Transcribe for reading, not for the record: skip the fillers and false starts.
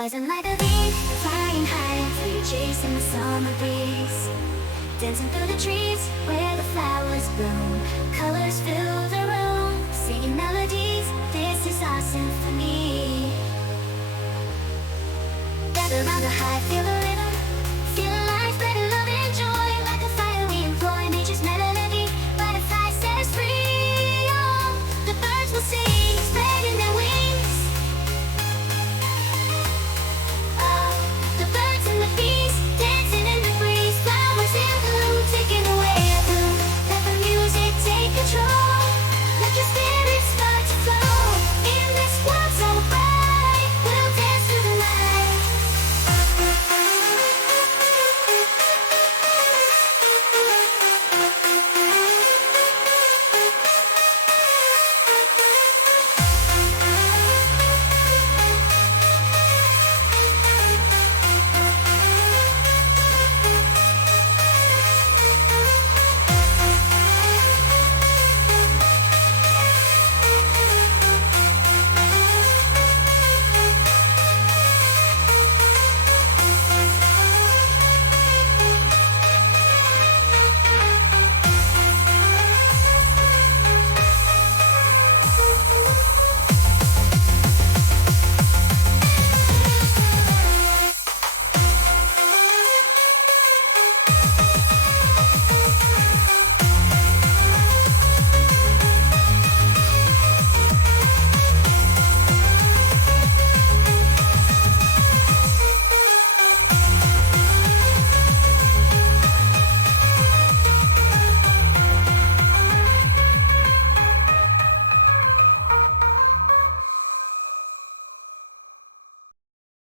Rising like a bee, flying high, through chasing the summer breeze. Dancing through the trees, where the flowers bloom. Colors fill the room, singing melodies. This is our symphony. Gather round the high, feel the rhythm.